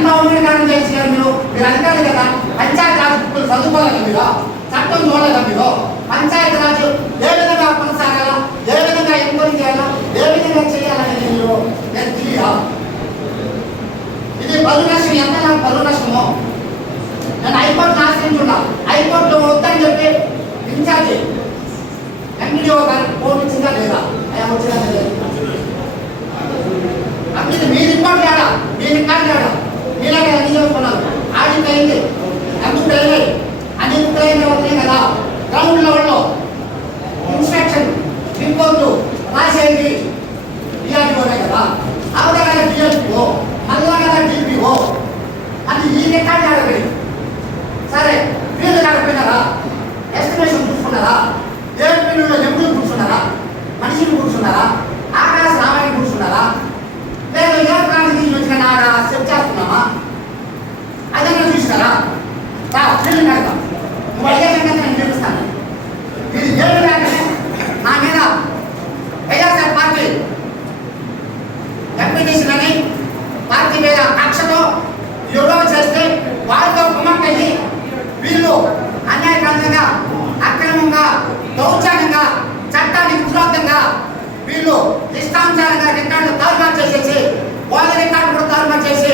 ఎంత అవమానకారం చేసినారు మీరు అధికారులు కదా. పంచాయతీ రాజ్ బుక్కులు చదువుకోలేదా మీరు? చట్టం చూడలేదా మీరు? పంచాయతీ రాజు ఏ విధంగా కొనసాగాలా, ఏ విధంగా ఎంక్వైరీ చేయాలా, ఏ విధంగా చేయాలని మీరు నేను తెలియదా? ఇది బరువు నష్టం. ఎంత నాకు బరువు నష్టమో నేను హైకోర్టును ఆశ్రయించున్నా. హైకోర్టు వద్దని చెప్పి ఇన్ఛార్జి ఎంపీడీఓ గారికి ఫోన్ ఇచ్చిందా లేదా? వచ్చిందా లేదా? అప్పుడు మీ రిపోర్ట్ తేడా, మీ రికార్డు తేడా. మీలాగే అన్ని చేసుకున్నారు. ఆడిట్ అయింది, అభివృద్ధి అయ్యాయి, అభివృద్ధి అయిన అవుతాయి కదా. గ్రౌండ్ లెవెల్లో ఇన్స్పెక్షన్ రిపోర్టు రాసేది డిఆర్డీఓనే కదా. ఆవిడ కదా డిఎస్పీఓ, మళ్ళా కదా డిపిఓ. అది ఈ రికార్డు ఆడబడి సరే వీళ్ళు కాకపోయినారా? ఎస్టిమేషన్ చూసుకున్నారా? ఏపీలో ఎప్పుడు కూర్చున్నారా? మనిషిని కూర్చున్నారా? ఆకాశ రామాయణ కూర్చున్నారా? లేదు ఏ ప్రాంతానికి వచ్చిన ఆడ సెట్ చేస్తున్నామా? అదన్నా చూసినారా? వీళ్ళు కడతాం. నువ్వు అడిగే సంగతి నేను చూపిస్తాను. ఇది ఏమి లేకనే నా మీద వైఎస్ఆర్ పార్టీ ఎంపీటీసీలని పార్టీ మీద కక్షతో ఎవరో చేస్తే వాళ్ళతో కుమ్మక్కయ్యి వీళ్ళు అన్యాయకాంతంగా, అక్రమంగా, దౌర్జన్యంగా, చట్టానికి విరుద్ధంగా వీళ్ళు ఇష్టానుసారంగా రికార్డులు తారుమారు చేసేసి వాళ్ళ రికార్డు కూడా తారుమారు చేసి